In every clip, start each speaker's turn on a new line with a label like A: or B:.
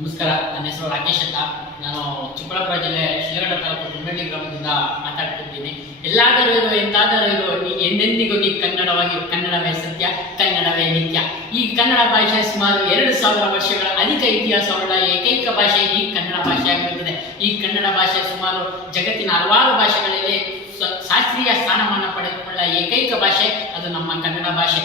A: ನಮಸ್ಕಾರ, ನನ್ನ ಹೆಸರು ರಾಕೇಶ್ ಅಂತ. ನಾನು ಚಿಕ್ಕಬಳ್ಳಾಪುರ ಜಿಲ್ಲೆ ಶಿಲಗಡ ತಾಲೂಕು ಕುಂಡಳ್ಳಿ ಗ್ರಾಮದಿಂದ ಮಾತಾಡ್ತಿದ್ದೀನಿ. ಎಲ್ಲಾದರೂ ಎಂತಾದರೂ ಎಂದೆಂದಿಗೂ ಈ ಕನ್ನಡವಾಗಿ, ಕನ್ನಡವೇ ಸತ್ಯ, ಕನ್ನಡವೇ ನಿತ್ಯ. ಈ ಕನ್ನಡ ಭಾಷೆ ಸುಮಾರು ಎರಡು ಸಾವಿರ ವರ್ಷಗಳ ಅಧಿಕ ಇತಿಹಾಸವುಳ್ಳ ಏಕೈಕ ಭಾಷೆ ಈ ಕನ್ನಡ ಭಾಷೆ ಆಗಿರುತ್ತದೆ. ಈ ಕನ್ನಡ ಭಾಷೆ ಸುಮಾರು ಜಗತ್ತಿನ ಹಲವಾರು ಭಾಷೆಗಳಲ್ಲಿ ಶಾಸ್ತ್ರೀಯ ಸ್ಥಾನಮಾನ ಪಡೆದುಕೊಳ್ಳ ಏಕೈಕ ಭಾಷೆ, ಅದು ನಮ್ಮ ಕನ್ನಡ ಭಾಷೆ.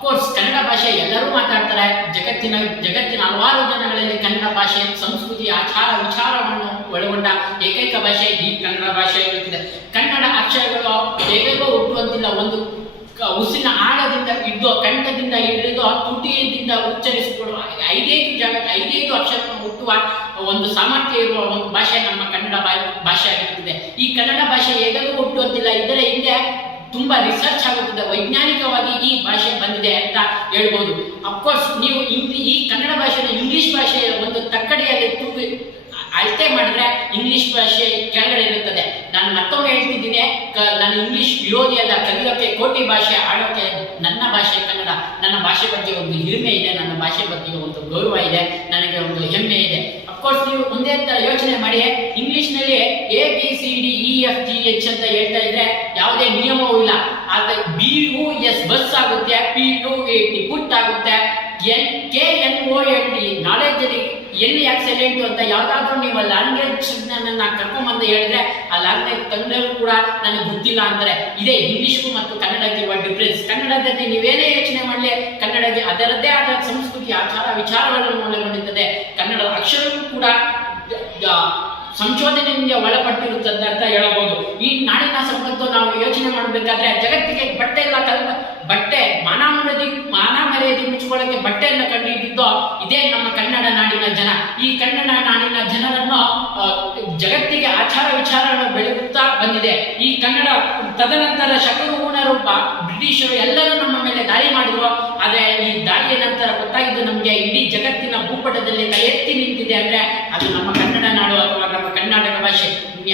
A: ಅಫ್ಕೋರ್ಸ್ ಕನ್ನಡ ಭಾಷೆ ಎಲ್ಲರೂ ಮಾತಾಡ್ತಾರೆ. ಜಗತ್ತಿನ ಜಗತ್ತಿನ ಹಲವಾರು ಜನಗಳಲ್ಲಿ ಕನ್ನಡ ಭಾಷೆ ಸಂಸ್ಕೃತಿ, ಆಚಾರ, ವಿಚಾರವನ್ನು ಒಳಗೊಂಡ ಏಕೈಕ ಭಾಷೆ ಈ ಕನ್ನಡ ಭಾಷೆ ಇರುತ್ತದೆ ಕನ್ನಡ ಅಕ್ಷರಗಳು ಬೇಗ ಹುಟ್ಟುವಂತಿಲ್ಲ ಒಂದು ಉಸಿನ ಆಳದಿಂದ ಹಿಡಿದು, ಕಂಠದಿಂದ ಹಿಡಿದು, ತುಟಿಯಿಂದ ಉಚ್ಚರಿಸಿಕೊಳ್ಳುವ ಐದೈದು ಜಾಗ, ಐದೈದು ಅಕ್ಷರವನ್ನು ಹುಟ್ಟುವ ಒಂದು ಸಾಮರ್ಥ್ಯ ಇರುವ ಒಂದು ಭಾಷೆ ನಮ್ಮ ಕನ್ನಡ ಭಾಷೆ ಆಗಿರುತ್ತದೆ. ಈ ಕನ್ನಡ ಭಾಷೆ ಹೇಗೂ ಹುಟ್ಟುವಂತಿಲ್ಲ ಇದರ ಹಿಂದೆ ತುಂಬಾ ರಿಸರ್ಚ್ ಆಗುತ್ತದೆ. ವೈಜ್ಞಾನಿಕವಾಗಿ ಈ ಭಾಷೆ ಬಂದಿದೆ ಅಂತ ಹೇಳ್ಬೋದು. ಅಫ್ಕೋರ್ಸ್ ನೀವು ಈ ಕನ್ನಡ ಭಾಷೆನ ಇಂಗ್ಲಿಷ್ ಭಾಷೆಯ ಒಂದು ತಕ್ಕಡಿಯಲ್ಲಿ ತೂಗಿ ಅಳತೆ ಮಾಡಿದ್ರೆ ಇಂಗ್ಲಿಷ್ ಭಾಷೆ ಕೆಳಗಡೆ ಇರುತ್ತದೆ. ನಾನು ಮತ್ತೊಮ್ಮೆ ಹೇಳ್ತಿದ್ದೀನಿ ನಾನು ಇಂಗ್ಲಿಷ್ ವಿರೋಧಿ ಅಲ್ಲ, ಕಲಿಯೋಕೆ ಕೋಟಿ ಭಾಷೆ, ಆಡೋಕೆ ನನ್ನ ಭಾಷೆ ಕನ್ನಡ. ನನ್ನ ಭಾಷೆ ಬಗ್ಗೆ ಒಂದು ಹಿರಿಮೆ ಇದೆ, ನನ್ನ ಭಾಷೆ ಬಗ್ಗೆ ಒಂದು ಗೌರವ ಇದೆ, ನನಗೆ ಒಂದು ಹೆಮ್ಮೆ ಇದೆ. ಅಫ್ಕೋರ್ಸ್ ನೀವು ಮುಂದೆ ತರ ಯೋಚನೆ ಮಾಡಿ ಇಂಗ್ಲಿಷ್ನಲ್ಲಿ A B C D E F G H ಅಂತ ಹೇಳ್ತಾ ಇದ್ರೆ ಯಾವುದೇ ನಿಯಮವೂ ಇಲ್ಲ. ಆದರೆ ಬಿ ಯು ಎಸ್ ಬಸ್ ಆಗುತ್ತೆ P U A T put ಆಗುತ್ತೆ. N K N O L T knowledge ಅಲ್ಲಿ ಎಲ್ಲಿ ಎಕ್ಸಲೆಂಟ್ ಅಂತ ಯಾವ್ದಾದ್ರು ನೀವು ಲ್ಯಾಂಗ್ವೇಜ್ ನನ್ನ ಕರ್ಕೊಂಬಂದು ಹೇಳಿದ್ರೆ, ಆ ಲ್ಯಾಂಗ್ವೇಜ್ ಕನ್ನಡ ಕೂಡ ನನಗೆ ಗೊತ್ತಿಲ್ಲ ಅಂತಾರೆ ಇದೇ ಇಂಗ್ಲಿಷ್ಗೂ ಮತ್ತು ಕನ್ನಡಕ್ಕೆ ಇರುವ ಡಿಫ್ರೆನ್ಸ್ ಕನ್ನಡದಲ್ಲಿ ನೀವೇನೇ ಯೋಚನೆ ಮಾಡಲಿ, ಕನ್ನಡಕ್ಕೆ ಅದರದ್ದೇ ಆದ ಸಂಸ್ಕೃತಿ, ಆಚಾರ ವಿಚಾರಗಳನ್ನು ಒಳಗೊಂಡಿರ್ತದೆ. ಕನ್ನಡದ ಅಕ್ಷರವೂ ಕೂಡ ಸಂಶೋಧನೆಯಿಂದ ಒಳಪಟ್ಟಿರುತ್ತದೆ ಅಂತ ಹೇಳಬಹುದು. ಈ ನಾಡಿನ ಸಂಪತ್ತು ನಾವು ಯೋಚನೆ ಮಾಡಬೇಕಾದ್ರೆ ಜಗತ್ತಿಗೆ ಬಟ್ಟೆ ಎಲ್ಲ ಕಲ್ಪ ಬಟ್ಟೆ ಮಾನ ಮರ್ಯಾದೆ ಮಾನ ಮರ್ಯಾದೆ ಮುಚ್ಕೊಳ್ಳೋಕೆ ಬಟ್ಟೆಯನ್ನು ಕಂಡುಹಿಡಿದ್ದು ಇದೇ ನಮ್ಮ ಕನ್ನಡ ನಾಡಿನ ಜನ. ಈ ಕನ್ನಡ ನಾಡಿನ ಜನರನ್ನು ಜಗತ್ತಿಗೆ ಆಚಾರ ವಿಚಾರಗಳು ಬೆಳೆಯುತ್ತಾ ಬಂದಿದೆ. ಈ ಕನ್ನಡ ತದನಂತರ ರೂಪ ಬ್ರಿಟಿಷರು ಎಲ್ಲರೂ ನಮ್ಮ ಮೇಲೆ ದಾಳಿ ಮಾಡಿದ್ರು. ಆದರೆ ಈ ದಾಳಿಯ ನಂತರ ಗೊತ್ತಾಗಿದ್ದು ನಮಗೆ ಇಡೀ ಜಗತ್ತಿನ ಭೂಪಟದಲ್ಲಿ ಕೈ ಎತ್ತಿ ನಿಂತಿದೆ ಅಂದ್ರೆ ಅದು ನಮ್ಮ ಕನ್ನಡ ನಾಡು ಅಥವಾ ನಮ್ಮ ಕರ್ನಾಟಕ ಭಾಷೆ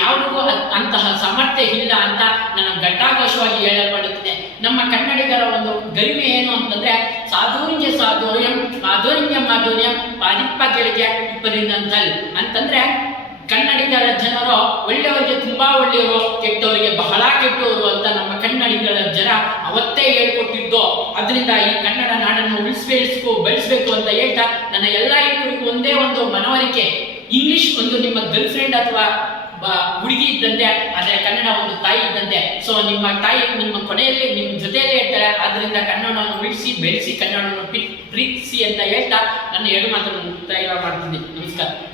A: ಯಾವುದಿಗೂ ಅ- ಅಂತಹ ಸಾಮರ್ಥ್ಯ ಇಲ್ಲ ಅಂತ ನನ್ನ ಘಟ್ಟಾಘೋಷವಾಗಿ ಹೇಳಲ್ಪಡುತ್ತಿದೆ. ನಮ್ಮ ಕನ್ನಡಿಗರ ಒಂದು ಗರಿಮೆ ಏನು ಅಂತಂದ್ರೆ ಸಾಧುರ್ಯ ಸಾಧುರ್ಯಂ, ಮಾಧುರ್ಯ ಮಾಧುರ್ಯ ಪಾದಿಪ್ಪ ಗೆಳಿಗೆ ಇಬ್ಬರಿಂದಂತಲ್ ಅಂತಂದ್ರೆ, ಕನ್ನಡಿಗರ ಜನರು ಒಳ್ಳೆಯವರಿಗೆ ತುಂಬಾ ಒಳ್ಳೆಯವರು, ಕೆಟ್ಟವರಿಗೆ ಬಹಳ ಕೆಟ್ಟವರು ಅಂತ ನಮ್ಮ ಕನ್ನಡಿಗರ ಜನ ಅವತ್ತೇ ಹೇಳ್ಕೊಟ್ಟಿದ್ದು. ಅದರಿಂದ ಈ ಕನ್ನಡ ನಾಡನ್ನು ಉಳಿಸ್ಬೇಕು ಬೆಳೆಸ್ಬೇಕು ಅಂತ ಹೇಳ್ತಾ ನನ್ನ ಎಲ್ಲ ಯುವಕರಿಗೂ ಒಂದೇ ಒಂದು ಮನವರಿಕೆ. ಇಂಗ್ಲಿಷ್ ಒಂದು ನಿಮ್ಮ ಗರ್ಲ್ ಫ್ರೆಂಡ್ ಅಥವಾ ಹುಡುಗಿ ಇದ್ದಂತೆ ಆದರೆ ಕನ್ನಡ ಒಂದು ತಾಯಿ ಇದ್ದಂತೆ. ಸೊ ನಿಮ್ಮ ತಾಯಿ, ನಿಮ್ಮ ಕೊನೆಯಲ್ಲಿ, ನಿಮ್ಮ ಜೊತೆಯಲ್ಲೇ ಇರ್ತಾರೆ. ಆದ್ರಿಂದ ಕನ್ನಡವನ್ನು ಉಳಿಸಿ, ಬೆಳೆಸಿ, ಕನ್ನಡವನ್ನು ಪ್ರೀತಿಸಿ ಅಂತ ಹೇಳ್ತಾ ನನ್ನ ಎರಡು ಮಾತನ್ನು ಮುಕ್ತಾಯ ಮಾಡ್ತೀನಿ. ನಮಸ್ಕಾರ.